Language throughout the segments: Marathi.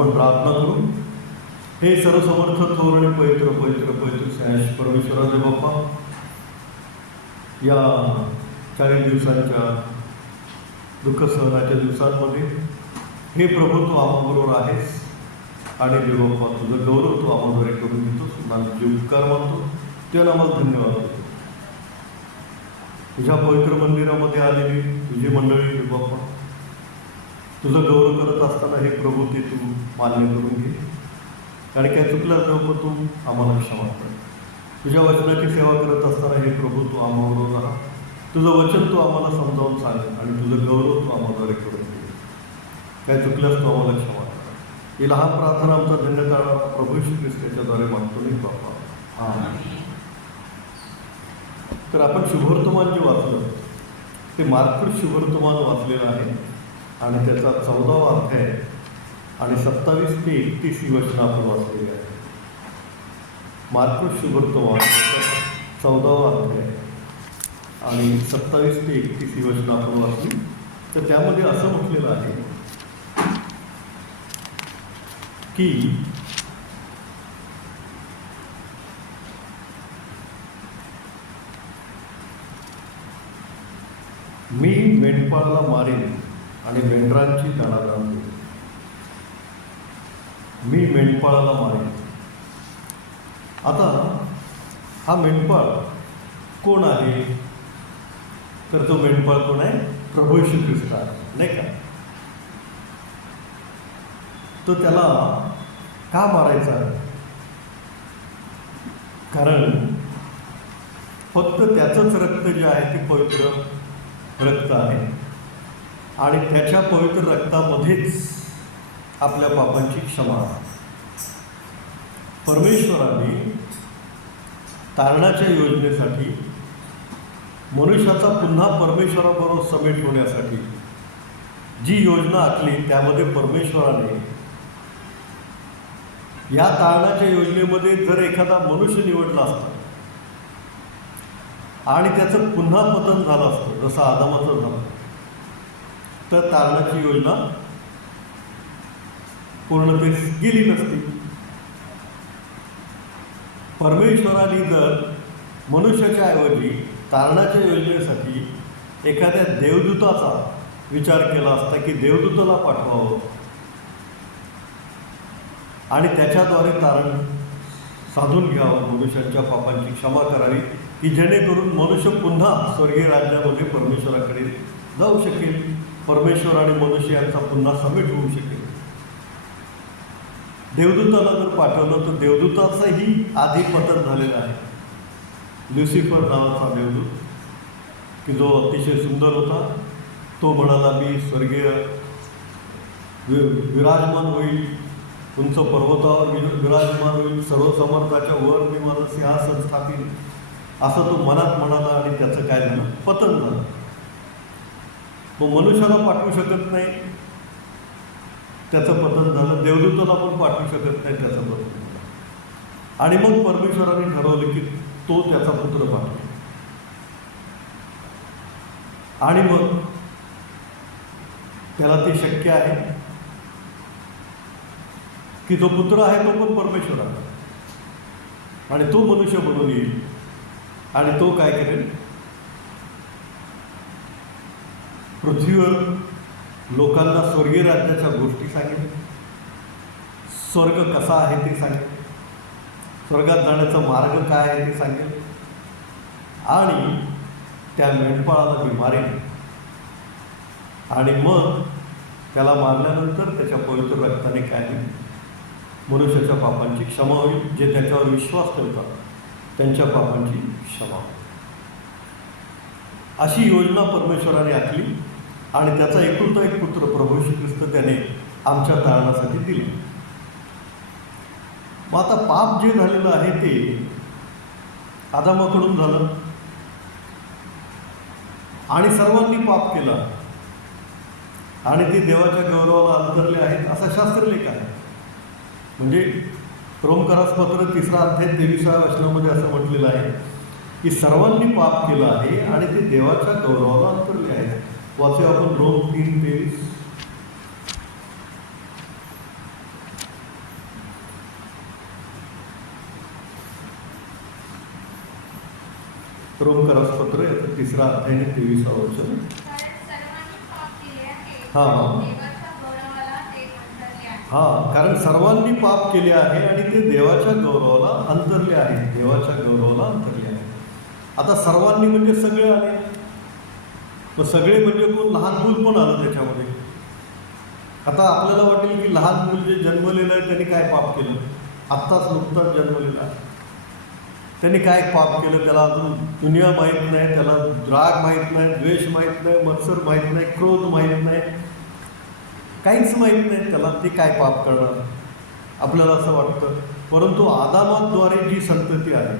आपण प्रार्थना करू. हे सर्वसमर्थ थोर आणि पवित्र पवित्र पवित्र श्रेष्ठ परमेश्वराचे बाप्पा, या 40 दिवसांच्या दुःख सहनाच्या दिवसांमध्ये हे प्रभू तू आम्हाबरोबर आहेस आणि देवबाप्पा तुझं गौरव तू आम्हाद्वारे करून देतोस. तुझे उपकार मानतो, त्याला आम्हाला धन्यवाद देतो. तुझ्या पवित्र मंदिरामध्ये आलेली तुझी मंडळी देवबाप्पा तुझं गौरव करत असताना हे प्रभू ते तू मान्य करून घे आणि काय चुकलं तर तू आम्हाला क्षमा कर. तुझ्या वचनाची सेवा करत असताना हे प्रभू तू आम्हाबरोबर राहा. तुझं वचन तू आम्हाला समजावून सांग आणि तुझं गौरव तू आम्हाद्वारे करून घे. काय चुकल्यास तू आम्हाला क्षमा कर. ही लहान प्रार्थना आमचा धन्यता प्रभू श्री ख्रिस्ताच्याद्वारे मागतो नाही बाप्पा. हां. तर आपण शुभवर्तमान जे वाचलं ते मार्कुस शुभवर्तमान वाचलेलं आहे आणि त्याचा 14वा अध्याय आणि 27 ते 31 ही वचनं आपण वाचलेली आहे. मार्कुस शुभवर्तमान 14वा अध्याय आणि 27 ते 31 ही वचनं आपण वाचली. तर त्यामध्ये असं म्हटलेलं आहे की मी मेंढपाळाला मारेन आणि मेंढरांची दाणादाण करेन. मी मेंढपाळाला मारेन. आता हा मेंढपाळ कोण आहे? तर तो मेंढपाळ कोण आहे? प्रभू येशू ख्रिस्त आहे, नाही का? तो त्याला का मारायचा? कारण फक्त त्याचंच रक्त जे आहे ते पवित्र रक्त आहे आणि त्याच्या पवित्र रक्तामध्येच आपल्या पापांची क्षमा आहे. परमेश्वराने तारणाच्या योजनेसाठी मनुष्याचा पुन्हा परमेश्वराबरोबर समेट होण्यासाठी जी योजना आखली त्यामध्ये परमेश्वराने या तारणाच्या योजनेमध्ये जर एखादा मनुष्य निवडला असता आणि त्याचं पुन्हा पतन झालं असतं जसं आदामाचं झालं तर तारणाची योजना पूर्णतेस गेली नसती. परमेश्वराने जर मनुष्याच्या ऐवजी तारणाच्या योजनेसाठी एखाद्या देवदूताचा विचार केला असता की देवदूताला पाठवावं आणि त्याच्याद्वारे तारण साधून घ्यावं, मनुष्यांच्या पापांची क्षमा करावी की जेणेकरून मनुष्य पुन्हा स्वर्गीय राज्यामध्ये परमेश्वराकडे जाऊ शकेल, परमेश्वर आणि मनुष्य यांचा पुन्हा समेट होऊ शकेल. देवदूताला जर पाठवलं तर देवदूताचंही आधी पतन झालेलं आहे. ल्युसिफर नावाचा देवदूत की जो अतिशय सुंदर होता, तो म्हणाला मी स्वर्गीय विराजमान होईल, उंच पर्वतावर विराजमान होईल, सर्व समर्थाच्या वर मी माझं सिंहासन स्थापीन, असं तो मनात म्हणाला आणि त्याचं काय झालं? पतन झालं. मग मनुष्याला पाठवू शकत नाही, त्याचं पतन झालं. देवदूताला पण पाठवू शकत नाही, त्याचं पतन झालं. आणि मग परमेश्वराने ठरवलं की तो त्याचा पुत्र पाठवेल. आणि मग त्याला ते शक्य आहे की जो पुत्र आहे तो पण परमेश्वर आहे आणि तो मनुष्य बनून येईल आणि तो काय करेल? पृथ्वीवर लोकांना स्वर्गीय राज्याच्या गोष्टी सांगेल, स्वर्ग कसा आहे ते सांगेल, स्वर्गात जाण्याचा मार्ग काय आहे ते सांगेल आणि त्या मेंढपाळाला मी मारेन आणि मग त्याला मारल्यानंतर त्याच्या पवित्र रक्ताने काय होईल? मनुष्याच्या पापांची क्षमा होईल. जे त्याच्यावर विश्वास ठेवतात त्यांच्या पापांची क्षमा होईल. अशी योजना परमेश्वराने आखली आणि त्याचा एकुलता एक पुत्र प्रभू येशू ख्रिस्त त्याने आमच्या तारणासाठी दिले. मग आता पाप जे झालेलं आहे ते आदामाकडून झालं आणि सर्वांनी पाप केलं आणि ते देवाच्या गौरवाला अंतरले आहेत असा शास्त्रलेख आहे. म्हणजे रोमकरास पत्र 3 अध्याय 23व्या वचनामध्ये असं म्हटलेलं आहे की सर्वांनी पाप केलं आहे आणि ते देवाच्या गौरवाला अंतरले आहेत. वाचूया आपण रोम 3:23. रोमकरास पत्र याचं 3रा अध्याय आणि 23वा वचन. हां, कारण सर्वांनी पाप केले आहे आणि ते देवाच्या गौरवाला अंतरले आहे. देवाच्या गौरवाला अंतरले आहे. आता सर्वांनी म्हणजे सगळे आले. मग सगळे म्हणजे कोण? लहान मूल पण आलं त्याच्यामध्ये. आता आपल्याला वाटेल की लहान मूल जे जन्मलेलं आहे त्यांनी काय पाप केलं? आत्ताच नुकताच जन्मलेला आहे, त्यांनी काय पाप केलं? त्याला अजून दुनिया माहीत नाही, त्याला राग माहीत नाही, द्वेष माहीत नाही, मत्सर माहीत नाही, क्रोध माहीत नाही, काहीच माहीत नाही त्याला. ते काय पाप करणार आपल्याला असं वाटतं. परंतु आदामाद्वारे जी संतती आहे,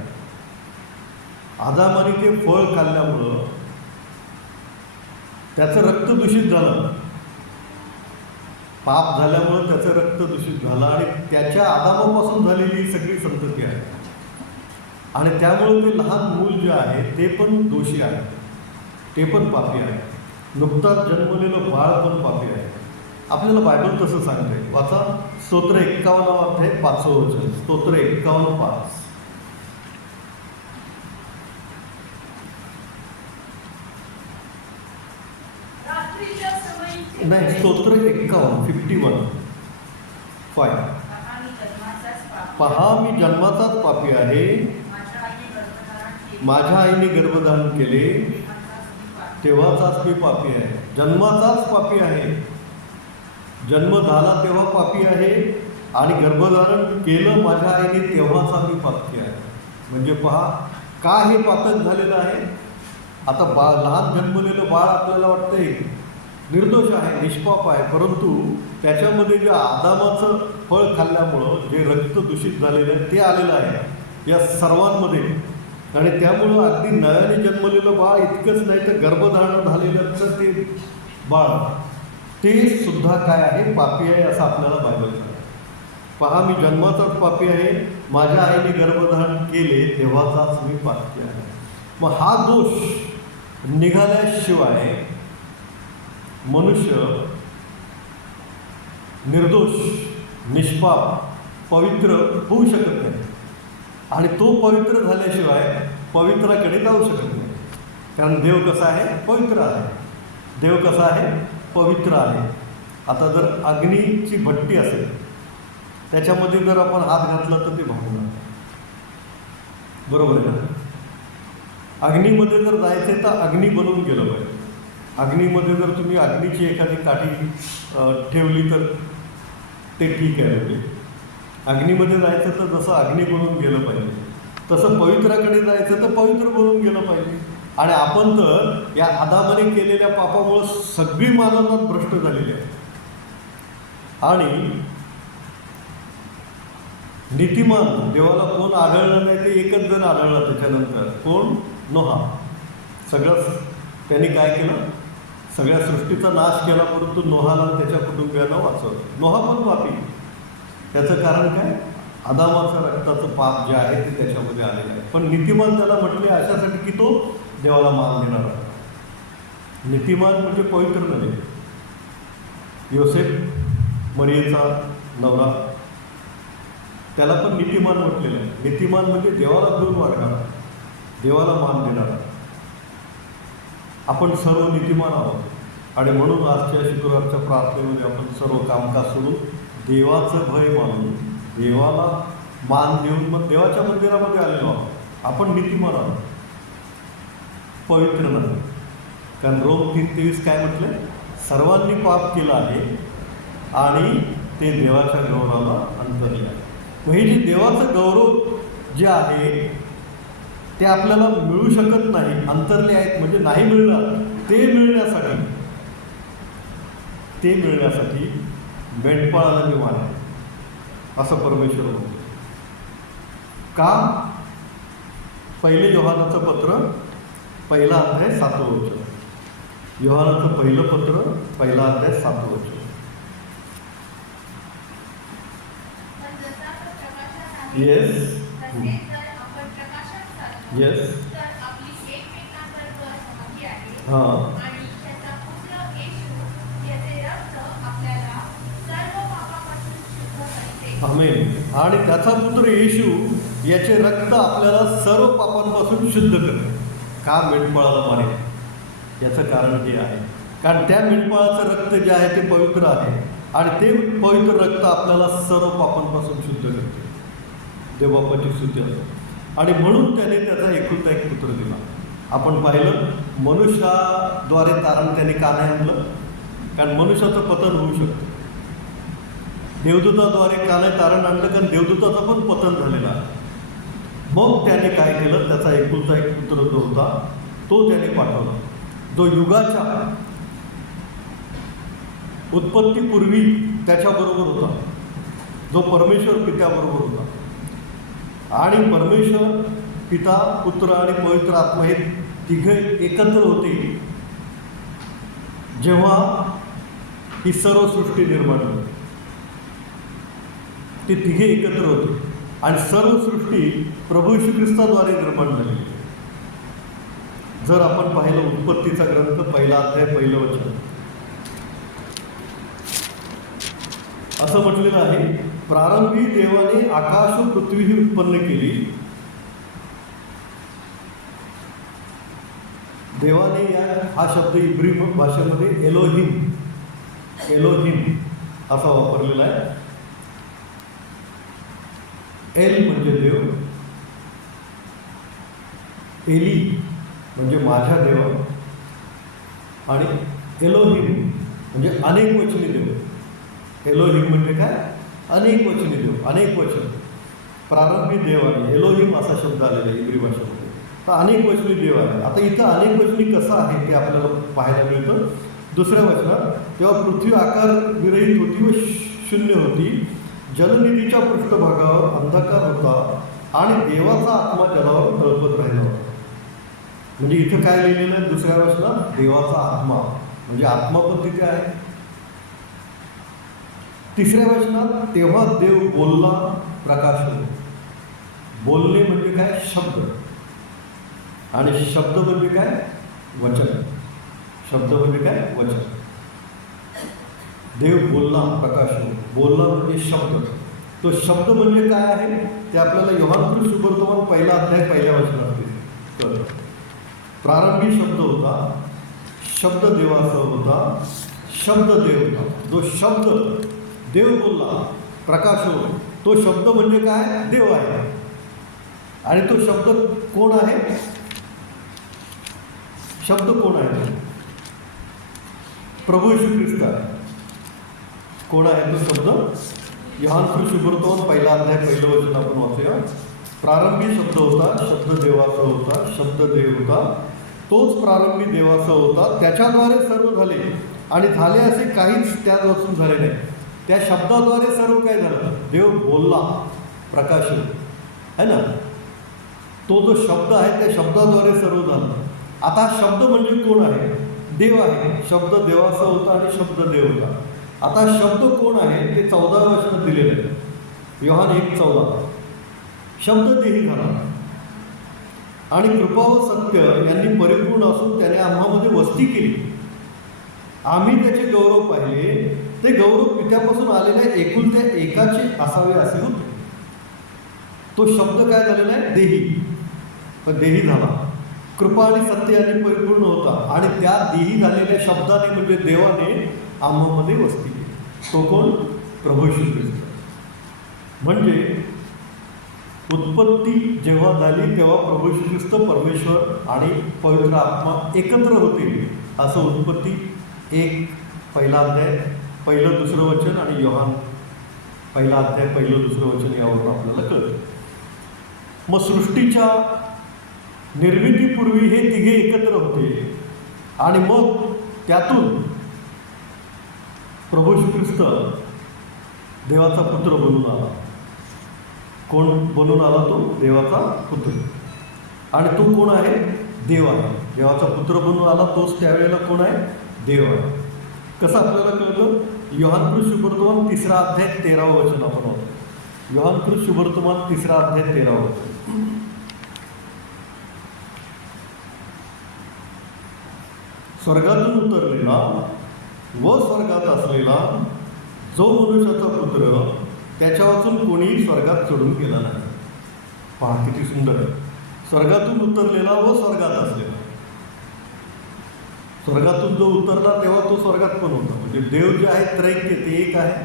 आदामाने ते फळ खाल्ल्यामुळं त्याचं रक्त दूषित झालं. पाप झाल्यामुळं त्याचं रक्त दूषित झालं आणि त्याच्या आदामापासून झालेली सगळी संतती आहे. आणि त्यामुळे ते लहान मूल जे आहे ते पण दोषी आहे, ते पण पापी आहे. नुकताच जन्मलेलं बाळ पण पापी आहे. आपल्याला बायबल तसं सांगते. वाचा स्तोत्र 51 अध्याय 5वं वचन. स्तोत्र 51:5. नाही, स्तोत्र 51:5. पहा मी जन्माचाच पापी आहे, माझ्या आईने गर्भधारण केले तेव्हाचाच मी पापी आहे. जन्माचाच पापी आहे. जन्म झाला तेव्हा पापी आहे आणि गर्भधारण केलं माझ्या आईने तेव्हाचा मी पापी आहे. म्हणजे पहा का हे पातक झालेलं आहे. आता लहान जन्मलेलं बाळ आपल्याला वाटतंय निर्दोष आहे, निष्पाप आहे, परंतु त्याच्यामध्ये जे आदामाचं फळ खाल्ल्यामुळं जे रक्त दूषित झालेलं आहे ते आलेलं आहे या सर्वांमध्ये. आणि त्यामुळं अगदी नव्याने जन्मलेलं बाळ इतकंच नाही तर गर्भधारण झालेलं ते बाळ ते सुद्धा काय आहे? पापी आहे, असं आपल्याला बायबल सांगतं. पहा मी जन्माचाच पापी आहे, माझ्या आईने गर्भधारण केले तेव्हाचाच मी पापी आहे. मग हा दोष निघाल्याशिवाय मनुष्य निर्दोष, निष्पाप, पवित्र होऊ शकत नाही. आणि तो पवित्र झाल्याशिवाय पवित्राकडे जाऊ शकत नाही. कारण देव कसा आहे? पवित्र आहे. देव कसा आहे? पवित्र आहे. आता जर अग्नीची भट्टी असेल त्याच्यामध्ये जर आपण हात घातला तर ते भागणार, बरोबर आहे ना? अग्नीमध्ये जर जायचे तर अग्नी बनवून गेलं पाहिजे. अग्नीमध्ये जर तुम्ही अग्नीची एखादी काठी ठेवली तर ते ठीक आहे. म्हणजे अग्नीमध्ये जायचं तर जसं अग्नी बनवून गेलं पाहिजे, तसं पवित्राकडे जायचं तर पवित्र बनवून गेलं पाहिजे. आणि आपण तर या आदामाने केलेल्या पापामुळं सगळी मानवता भ्रष्ट झालेली आहे. आणि नीतिमान देवाला कोण आढळलं नाही ते एकच जण आढळला. त्याच्यानंतर कोण? नोहा. सगळं त्यांनी काय केलं? सगळ्या सृष्टीचा नाश केला, परंतु नोहाला त्याच्या कुटुंबियांना वाचवलं. नोहा पण पापी. त्याचं कारण काय? आदामाचं रक्ताचं पाप जे आहे ते त्याच्यामध्ये आलेलं आहे. पण नीतिमान त्याला म्हटले अशासाठी की तो देवाला मान देणार आहे. नीतिमान म्हणजे पवित्र नव्हे. योसेफ मरियेचा नवरा, त्याला पण नीतिमान म्हटलेलं आहे. नीतिमान म्हणजे देवाला घेऊन वागणारा, देवाला मान देणारा. आपण सर्व नीतिमान आहोत. आणि म्हणून आजच्या शुक्रवारच्या प्रार्थनेमध्ये आपण सर्व कामकाज सोडून देवाचं भय मानून देवाला मान देऊन मग देवाच्या मंदिरामध्ये आलेलो आहोत. आपण नीतिमान आहोत, पवित्र नाही. कारण रोम 3:23 काय म्हटलं? सर्वांनी पाप केलं आहे आणि ते देवाच्या गौरवाला अंतरले आहे. मग हे जे देवाचं गौरव जे आहे ते आपल्याला मिळू शकत नाही. अंतरले आहेत म्हणजे नाही मिळणार. ते मिळण्यासाठी मेंढपाळाला मी माने, असं परमेश्वर म्हणतो. का? 1 योहानाचं पत्र 1 अध्याय 7वं वचन. योहानाचं पहिलं पत्र 1 अध्याय 7वं वचन. येस येस हां. आमेन. आणि त्याचा पुत्र येशू याचे रक्त आपल्याला सर्व पापांपासून शुद्ध करते. का मेंढपाळाला मारेल याचं कारण हे आहे, कारण त्या मेंढपाळाचं रक्त जे आहे ते पवित्र आहे आणि ते पवित्र रक्त आपल्याला सर्व पापांपासून शुद्ध करते, देवबापाची स्तुती असते. आणि म्हणून त्याने त्याचा एकुलता एक पुत्र दिला. आपण पाहिलं मनुष्याद्वारे तारण त्याने का नाही आणलं, कारण मनुष्याचं पतन होऊ शकतं. देवदूताद्वारे का नाही तारण आणलं, कारण देवदूताचं पण पतन झालेलं आहे. मग त्याने काय केलं, त्याचा एकुलता एक पुत्र जो होता तो त्याने पाठवला, जो युगाच्या उत्पत्तीपूर्वी त्याच्याबरोबर होता, जो परमेश्वर पित्याबरोबर होता. आणि परमेश्वर पिता, पुत्र आणि पवित्र आत्मा हे तिघे एकत्र होते जेव्हा ही सर्व सृष्टी निर्माण झाली. ते तिघे एकत्र होते आणि सर्व सृष्टी प्रभू येशू ख्रिस्ताद्वारे निर्माण झाली. जर आपण पाहिलं उत्पत्तीचा ग्रंथ 1 अध्याय 1 वचन, असं म्हटलेलं आहे, प्रारंभी देवाने आकाश व पृथ्वी ही उत्पन्न केली. देवाने हा शब्द इब्री भाषेमध्ये एलोहिम असा वापरलेला आहे. एल म्हणजे देव, एली म्हणजे माझ्या देव, आणि एलोहिम म्हणजे अनेक वचनी देव. एलोहिम म्हणजे काय, अनेक वचनी देव, अनेक वचन. प्रारंभी देवाने एलोहिम असा शब्द आलेला आहे इब्री भाषेमध्ये. तर अनेक वचनी देव आहे. आता इथं अनेक वचनी कसं आहे ते आपल्याला पाहायला मिळतं. दुसऱ्या वचनात, तेव्हा पृथ्वी आकार विरहित होती व शून्य होती, जलनिधीच्या पृष्ठभागावर अंधकार होता आणि देवाचा आत्मा जलावर तळपत राहिला होता. म्हणजे इथं काय लिहिलेलं आहे दुसऱ्या वचनात, देवाचा आत्मा, म्हणजे आत्मा पण तिथे आहे. तिसऱ्या वचनात, तेव्हा देव बोलला, प्रकाश होतो. बोलणे म्हणजे काय, शब्द, आणि शब्द म्हणजे काय, वचन. शब्द म्हणजे काय, वचन. देव बोलला, प्रकाश होतो. बोलला म्हणजे शब्द. तो शब्द म्हणजे काय आहे ते आपल्याला योहान सुवर्तमान 1 अध्याय 1 वचनात दिसतं. प्रारंभी शब्द होता, शब्द देवासह होता, शब्द देव होता. जो शब्द देव बोलला, प्रकाश हो, तो शब्द म्हणजे काय, देव आहे. आणि तो शब्द कोण आहे, शब्द कोण आहे, प्रभू येशू ख्रिस्त आहे. कोण आहे तो शब्द, योहान सुवर्तमान 1 अध्याय 1 वचन आपण वाचूया. प्रारंभी शब्द होता, शब्द देवासह होता, शब्द देव होता, तोच प्रारंभी देवासह होता, त्याच्याद्वारे सर्व झाले आणि झाले असे काहीच त्यात वाचून झाले नाही. त्या शब्दाद्वारे सर्व काय झालं, देव बोलला, प्रकाश आहे ना. तो जो शब्द आहे त्या शब्दाद्वारे सर्व झालं. आता शब्द म्हणजे कोण आहे, देव आहे. शब्द देवाचा होता आणि शब्द देव होता. आता शब्द कोण आहे ते 14व्या वचनात दिलेलं आहे, योहान 1:14. शब्द देही झाला आणि कृपा व सत्य यांनी परिपूर्ण असून त्याने आम्हामध्ये वस्ती केली. आम्ही त्याचे गौरव पाहिले, ते गौरव पित्यापासून आलेल्या एकुलत्या एकाचे असावे असे होते. तो शब्द काय झालेला आहे, देही झाला. कृपा आणि सत्य यांनी परिपूर्ण होता आणि त्या देही झालेल्या शब्दाने म्हणजे देवाने आम्हामध्ये वस्ती केली. तो कोण, प्रभू येशू ख्रिस्त. म्हणजे उत्पत्ती जेव्हा झाली तेव्हा प्रभू येशू ख्रिस्त, परमेश्वर आणि पवित्र आत्मा एकत्र होते, असं उत्पत्ती 1 अध्याय 1-2 वचन आणि योहान 1 अध्याय 1-2 वचन यावरून आपल्याला कळतं. मग सृष्टीच्या निर्मितीपूर्वी हे तिघे एकत्र होते आणि मग त्यातून प्रभू येशू ख्रिस्त देवाचा पुत्र बनून आला. कोण बनून आला, तो देवाचा पुत्र. आणि तो कोण आहे, देव आहे. देवाचा पुत्र बनून आला तोच त्यावेळेला कोण आहे, देव आहे. कसं आपल्याला कळलं, योहान सुवर्तमान 3 अध्याय 13 वचन आपण होतो. योहान सुवर्तमान 3 अध्याय 13 वचन. स्वर्गातून उतरलेला व स्वर्गात असलेला जो मनुष्याचा पुत्र, त्याच्या वाचून कोणीही स्वर्गात चढून गेला नाही. पहा किती सुंदर आहे. स्वर्गातून उतरलेला व स्वर्गात असलेला. स्वर्गातून जो उतरला तेव्हा तो स्वर्गात पण होता. म्हणजे देव जे आहे त्रैक्य ते एक आहे,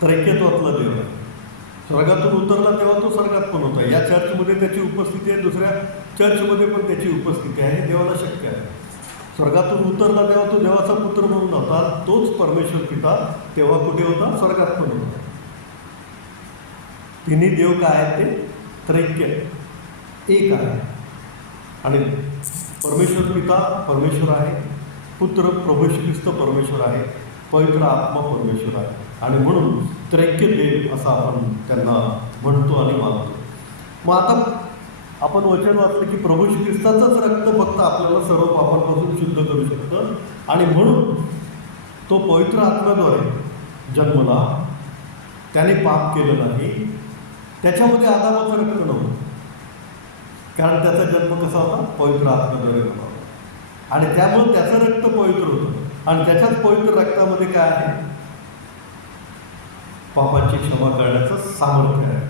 त्रैक्यत्वातला देव आहे. स्वर्गातून उतरला तेव्हा तो स्वर्गात पण होता. या चर्चमध्ये त्याची उपस्थिती आहे, दुसऱ्या चर्चमध्ये पण त्याची उपस्थिती आहे. हे देवाला शक्य आहे. स्वर्गातून उतरला तेव्हा तो देवाचा पुत्र म्हणून होता. तोच परमेश्वर पिता तेव्हा कुठे होता? स्वर्गात पण होता. तिन्ही देव काय आहेत? ते त्रैक्य एक आहे. आणि परमेश्वर पिता परमेश्वर आहे, पुत्र प्रभू श्री ख्रिस्त परमेश्वर आहे, पवित्र आत्मा परमेश्वर आहे. आणि म्हणून त्रैक्य देव असं आपण त्यांना म्हणतो आणि मानतो. मग आता आपण वचन वाचलं की प्रभू श्री ख्रिस्ताचंच रक्त फक्त आपल्याला सर्व पापांपासून शुद्ध करू शकतं. आणि म्हणून तो पवित्र आत्म्याद्वारे जन्मला, त्याने पाप केलं नाही. त्याच्यामध्ये आदामाचं रक्त नव्हतं, कारण त्याचा जन्म कसा होता? पवित्र आत्म्याद्वारे झाला होता. आणि त्यामुळे त्याचं रक्त पवित्र होतं. आणि त्याच्याच पवित्र रक्तामध्ये काय आहे? पापाची क्षमा करण्याचं सामर्थ्य आहे.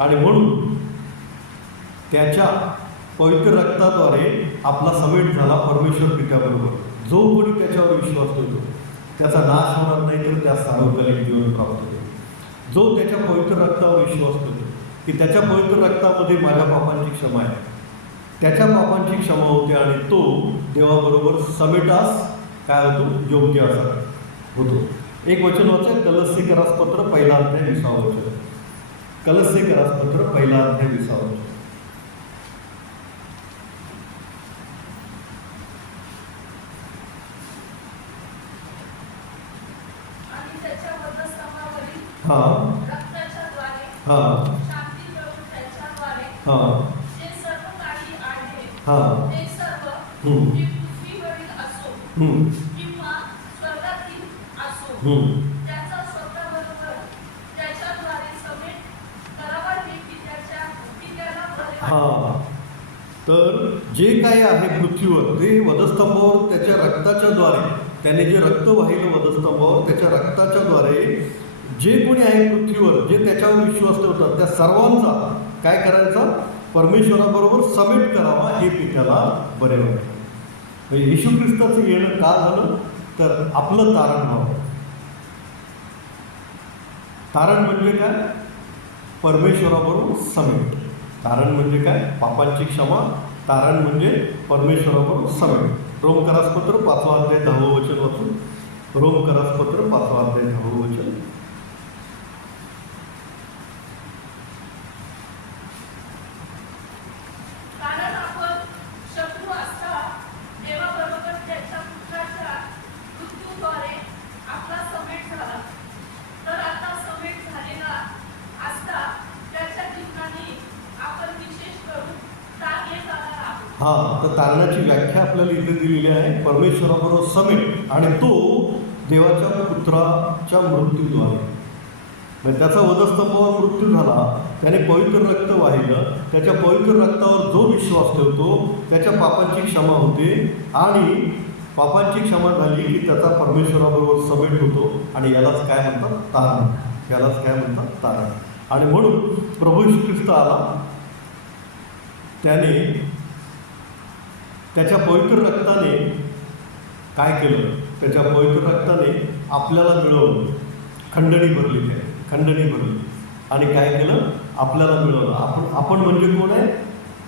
आणि म्हणून त्याच्या पवित्र रक्ताद्वारे आपला समेट झाला परमेश्वर पित्याबरोबर. जो कोणी त्याच्यावर विश्वास ठेवतो त्याचा नाश होणार नाही, तर त्या सार्वकालिक जीवन प्राप्त होईल. जो त्याच्या पवित्र रक्तावर विश्वास ठेवतो की त्याच्या पवित्र रक्तामध्ये माझ्या पापांची क्षमा आहे, त्याच्या पापांची क्षमा होते आणि तो देवाबरोबर समेटास काय होतो? योग्य असा होतो. एक वचन वाचा, कलस्सीकरास पत्र 1 अध्याय 20 वचन. कलस्सीकरास पत्र 1 अध्याय 20 वचन. तर जे काही आहे पृथ्वीवर ते वधस्तंभावर त्याच्या रक्ताच्या द्वारे, त्याने जे रक्त वाहिलं वधस्तंभावर त्याच्या रक्ताच्या द्वारे जे कोणी आहे पृथ्वीवर, जे त्याच्यावर विश्वास ठेवतात त्या सर्वांचा काय करायचा? परमेश्वराबरोबर समेट करावा, हे पित्याला बरे वाटतं. येशू ख्रिस्ताचं येणं का झालं? तर आपलं तारण व्हावं. तारण म्हणजे काय? परमेश्वराबरोबर समेट. तारण म्हणजे काय? पापांची क्षमा. तारण म्हणजे परमेश्वराबरोबर समेट. रोमकरास पत्र 5 अध्याय 10 वचन वाचून. रोमकरास पत्र 5 अध्याय 10 वचन. तर तारणाची व्याख्या आपल्याला इथे दिलेली आहे. परमेश्वराबरोबर समेट, आणि तो देवाच्या पुत्राच्या मृत्यूद्वारे, म्हणजे त्याचा वधस्तंभावर मृत्यू झाला, त्याने पवित्र रक्त वाहिलं, त्याच्या पवित्र रक्तावर जो विश्वास ठेवतो त्याच्या पापांची क्षमा होते. आणि पापांची क्षमा झाली की त्याचा परमेश्वराबरोबर समेट होतो. आणि यालाच काय म्हणतात? तारण. यालाच काय म्हणतात? तारण. आणि म्हणून प्रभू येशू ख्रिस्त आला, त्याने त्याच्या पवित्र रक्ताने काय केलं? त्याच्या पवित्र रक्ताने आपल्याला मिळवलं. खंडणी भरली, काय खंडणी भरली. आणि काय केलं? आपल्याला मिळवलं. आपण म्हणजे कोण आहे?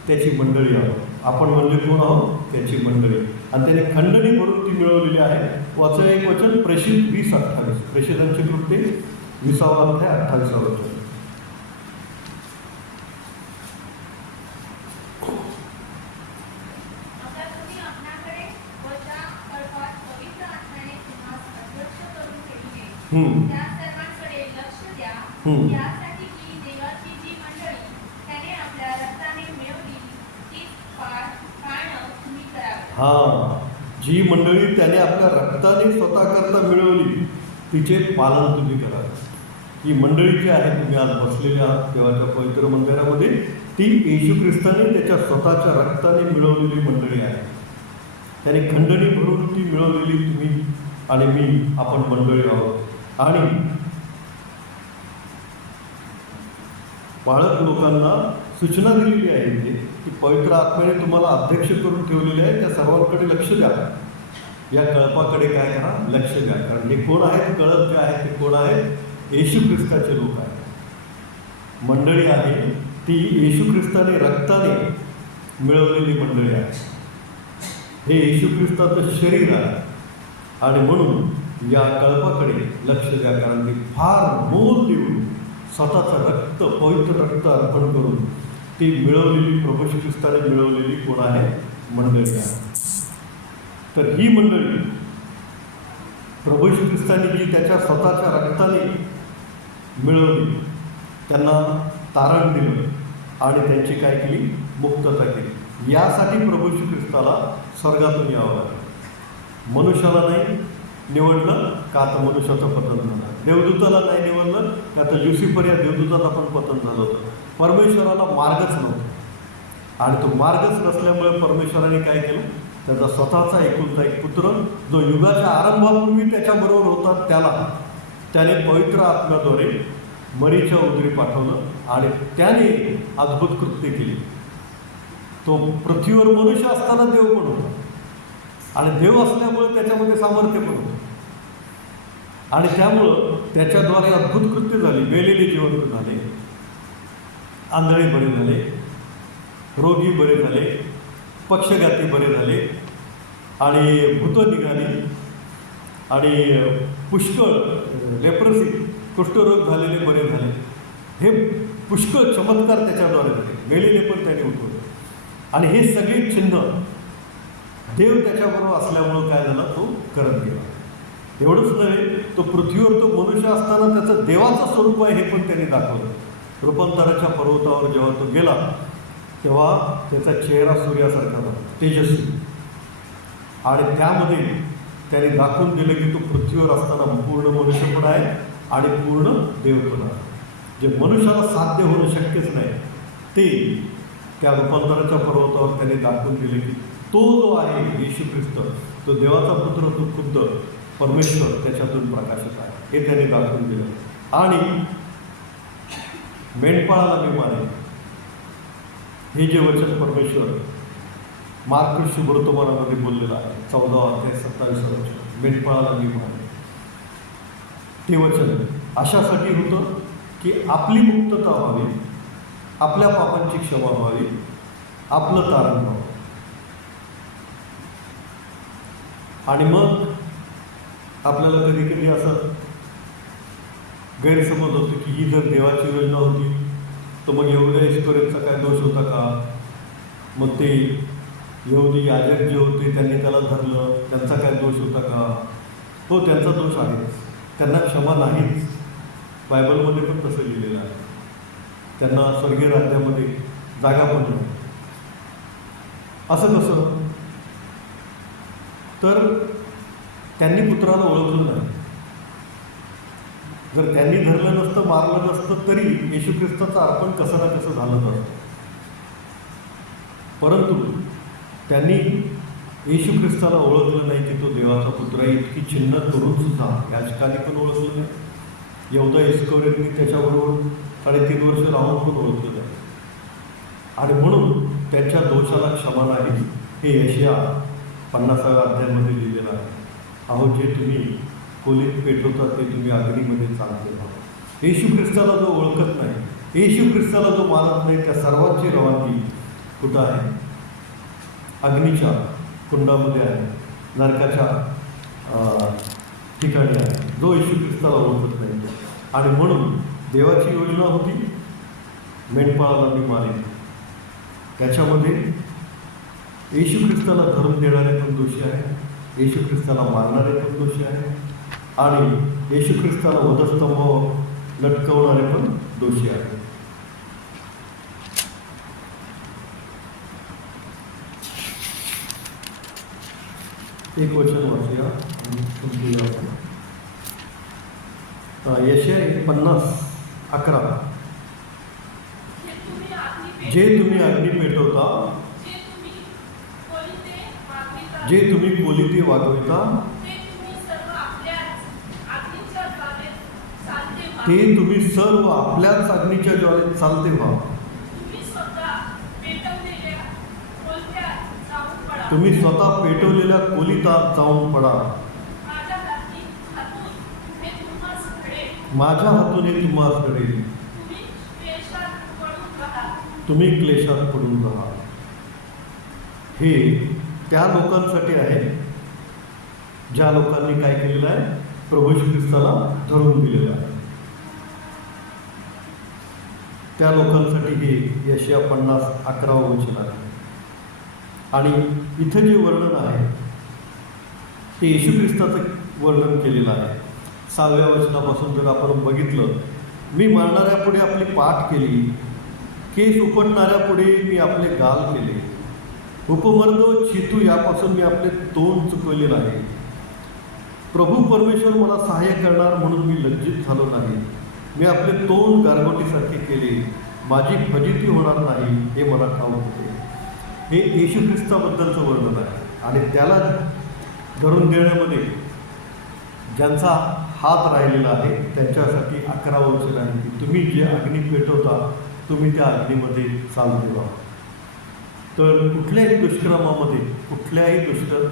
त्याची मंडळी आहोत. आपण म्हणजे कोण आहोत? त्याची मंडळी. आणि त्याने खंडणी भरून ती मिळवलेली आहे. वाचा एक वचन, प्रेषित 20:28. प्रेषितांची कृत्ये 20 अध्याय 28 वचन. त्या सर्वांकडे लक्ष द्या, यासाठी की देवाची जी मंडळी त्याने आपल्या रक्ताने मिळवली ती पाळणं तुम्ही करावे. जी मंडळी त्याने आपल्या रक्ताने स्वतःकरता मिळवली तिचे पालन तुम्ही करावे. ही मंडळी जी आहे, तुम्ही आज बसलेले आहात देवाच्या पवित्र मंदिरामध्ये, ती येशू ख्रिस्ताने त्याच्या स्वतःच्या रक्ताने मिळवलेली मंडळी आहे. त्याने खंडणी भरून ती मिळवलेली तुम्ही आणि मी, आपण मंडळी आहोत. आणि बाळक लोकांना सूचना दिलेली आहे इथे की पवित्र आत्म्याने तुम्हाला अध्यक्ष करून ठेवलेले आहे, त्या सर्वांकडे लक्ष द्या. या कळपाकडे काय करा, लक्ष द्या. कारण हे कोण आहेत, कळप जे आहे ते कोण आहेत, येशू ख्रिस्ताचे लोक आहेत. मंडळी आहे ती येशू ख्रिस्ताने रक्ताने मिळवलेली मंडळी आहे. हे येशू ख्रिस्ताचं शरीर आहे आणि म्हणून या कळपाकडे लक्ष द्या. कारण ती फार मोल देऊन स्वतःचं रक्त, पवित्र रक्त अर्पण करून ती मिळवलेली, प्रभू श्री ख्रिस्ताने मिळवलेली कोण आहे, मंडळी आहे. तर ही मंडळी प्रभू श्री ख्रिस्ताने जी त्याच्या स्वतःच्या रक्ताने मिळवली, त्यांना तारण दिलं आणि त्यांची काय केली, मुक्तता केली. यासाठी प्रभू श्री ख्रिस्ताला स्वर्गातून यावं लागलं. मनुष्याला नाही निवडलं का तर मनुष्याचं पतन झालं, देवदूताला नाही निवडलं का तर ल्युसिफर या देवदूताला पण पतन झालं होतं. परमेश्वराला मार्गच नव्हता आणि तो मार्गच नसल्यामुळे परमेश्वराने काय केलं, त्याचा स्वतःचा एकुलता एक पुत्र जो युगाच्या आरंभापूर्वी त्याच्याबरोबर होता त्याने पवित्र आत्म्याद्वारे मरीच्या उदरी पाठवलं आणि त्याने अद्भुत कृत्य केली. तो पृथ्वीवर मनुष्य असताना देव पण होता आणि देव असल्यामुळे त्याच्यामध्ये सामर्थ्य पण होतं आणि त्यामुळं त्याच्याद्वारे अद्भुत कृत्य झाली. मेलेले जिवंत झाले, आंधळे बरे झाले, रोगी बरे झाले, पक्षघाती बरे झाले आणि भूतं निघाली आणि पुष्कळ लेप्रसी, कुष्ठरोग झालेले बरे झाले. हे पुष्कळ चमत्कार त्याच्याद्वारे झाले. मेलेले पण त्याने उठवले आणि हे सगळे चिन्ह देव त्याच्याबरोबर असल्यामुळं काय झालं, तो करत गेला. एवढंच नव्हे, तो पृथ्वीवर तो मनुष्य असताना त्याचं देवाचं स्वरूप आहे हे पण त्यांनी दाखवलं. रूपांतराच्या पर्वतावर जेव्हा तो गेला तेव्हा त्याचा चेहरा सूर्यासारखा झाला, तेजस्वी. आणि त्यामध्ये त्याने दाखवून दिलं की तो पृथ्वीवर असताना पूर्ण मनुष्य पण आहे आणि पूर्ण देव पण आहे. जे मनुष्याला साध्य होणं शक्यच नाही ते त्या रूपांतराच्या पर्वतावर त्याने दाखवून दिले की तो जो आहे येशू ख्रिस्त, तो देवाचा पुत्र, तो खुद्द परमेश्वर त्याच्यातून प्रकाशित आहे हे त्याने दाखवून दिलं. आणि मेंढपाळाला मी मानेन हे जे वचन परमेश्वर मार्क शुभवर्तमानामध्ये बोललेलं आहे, 14 अध्याय 27 वचन, मेंढपाळाला मी मानेन. ते वचन अशासाठी होतं की आपली मुक्तता व्हावी, आपल्या पापांची क्षमा व्हावी, आपलं तारण व्हावं. आणि मग आपल्याला कधी कधी असं गैरसमज होतो की ही जर देवाची योजना होती तर मग एवढ्या ऐश्वर्याचा काय दोष होता का? मग ते यहुदी याजक जे होते त्यांनी त्याला धरलं, त्यांचा काय दोष होता का? हो, त्यांचा दोष आहे, त्यांना क्षमा नाहीच. बायबलमध्ये पण तसं लिहिलेलं आहे, त्यांना स्वर्गीय राज्यामध्ये जागा पण नाही. असं कसं? तर त्यांनी पुत्राला ओळखलं नाही. जर त्यांनी धरलं नसतं, मारलं नसतं तरी येशू ख्रिस्ताचं अर्पण कसं ना कसं झालं नसतं. परंतु त्यांनी येशू ख्रिस्ताला ओळखलं नाही की तो देवाचा पुत्र आहे. इतकी चिन्ह करून सुद्धा याचकाने पण ओळखलं नाही, यहुदा इस्करियोतने त्याच्याबरोबर 3.5 वर्ष राहून पण ओळखलं नाही. आणि म्हणून त्यांच्या दोषाला क्षमा नाही हे यशया 50व्या अध्यायामध्ये लिहिलेलं आहे. अहो, जे तुम्ही खोलीत पेटवता ते तुम्ही अग्नीमध्ये चालते व्हा. येशू ख्रिस्ताला जो ओळखत नाही, येशू ख्रिस्ताला जो मानत नाही, त्या सर्वांची रवानगी कुठं आहे? अग्नीच्या कुंडामध्ये आहे, नरकाच्या ठिकाणी आहे, जो येशू ख्रिस्ताला ओळखत नाही. आणि म्हणून देवाची योजना होती मेंढपाळाला मी मारेन, त्याच्यामध्ये येशू ख्रिस्ताला धर्म देणारे पण दोषी आहे, येशू ख्रिस्ताला मारणारे पण दोषी आहे आणि येशू ख्रिस्ताला वधस्तंभावर लटकवणारे पण दोषी आहे. एक वचन वाचूया आणि समजूया आपण. यशया 50:11. जे तुम्ही अग्नी पेटवता, जे तुम्ही कोलिते वागविता, ते तुम्ही सर्व आपल्याच अग्नीच्या ज्वालेत चालते व्हा. तुम्ही स्वतः पेटवलेल्या खोलीतात जाऊन पडा. माझ्या हातून हे तुम्हास घडेल. माझ्या हातून हे तुम्हाला घडेल. तुम्ही क्लेशात पडून राहा. तुम्ही क्लेशात पडून राहा. हे त्या लोकांसाठी आहे ज्या लोकांनी काय केलेलं आहे, प्रभू येशू ख्रिस्ताला धरून दिलेलं आहे. त्या लोकांसाठी हे यशया 50:11 वचन आहे. आणि इथं जे वर्णन आहे ते येशू ख्रिस्ताचं वर्णन केलेलं आहे. 6व्या वचनापासून जर आपण बघितलं, मी मरणाऱ्यापुढे आपली पाठ केली, केस उपटणाऱ्यापुढे मी आपले गाल केले, उपमर्द व चितू यापासून मी आपले तोंड चुकवले नाही. प्रभू परमेश्वर मला सहाय्य करणार म्हणून मी लज्जित झालो नाही. मी आपले तोंड गारगोटीसारखे केले, माझी फजिती होणार नाही हे मला ठाऊक होते. हे येशू ख्रिस्ताबद्दलचं वर्णन आहे. आणि त्याला धरून देण्यामध्ये ज्यांचा हात राहिलेला आहे त्यांच्यासाठी 11 वचन आहे की तुम्ही जे अग्नी पेटवता तुम्ही त्या अग्नीमध्ये चालते व्हा. तर कुठल्याही दुष्कर्मामध्ये, कुठल्याही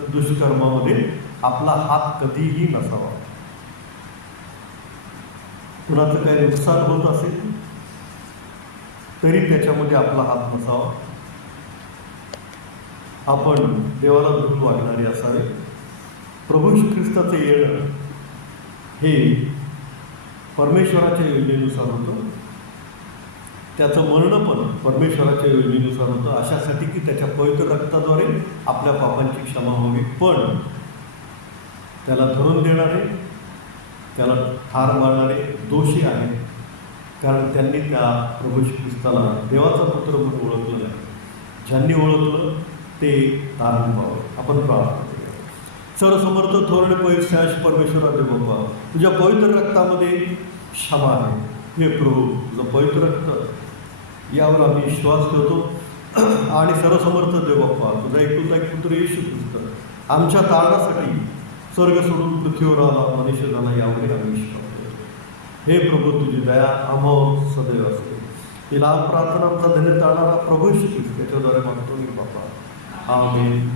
दुष्कर्मामध्ये आपला हात कधीही नसावा. कुणाचं काही नुकसान होत असेल तरी त्याच्यामध्ये आपला हात नसावा. आपण देवाला धरून वागणारे असावे. प्रभू ख्रिस्ताचे येणं हे परमेश्वराच्या योजनेनुसार होतं. त्याचं मरण पण परमेश्वराच्या योजनेनुसार होतं, अशासाठी की त्याच्या पवित्र रक्ताद्वारे आपल्या पापांची क्षमा व्हावी. पण त्याला धरून देणारे, त्याला ठार मारणारे दोषी आहेत, कारण त्यांनी त्या प्रभू ख्रिस्ताला देवाचा पुत्र म्हणून ओळखलं नाही. ज्यांनी ओळखलं ते तारण पाहावं. आपण प्रार्थना करूया. सर्वसमर्थ थोरणे पैशाश परमेश्वरा दे बाप्पा, तुझ्या पवित्र रक्तामध्ये क्षमा आहे. हे प्रभू, तुझं पवित्र रक्त यावर आम्ही विश्वास ठेवतो. आणि सर्वसमर्थ दे बाप्पा, तुझा एकुलता एक पुत्र येशू ख्रिस्त आमच्या तारणासाठी स्वर्ग सोडून पृथ्वीवर आला, मनुष्य झाला, यावर आम्ही विश्वास ठेवतो. हे प्रभू, तुझी दया आम्हावर सदैव असते. ही लहान प्रार्थना आमचा धन्य ताळणारा प्रभू येशू ख्रिस्त त्याच्याद्वारे मागतो मी बाप्पा. आमेन.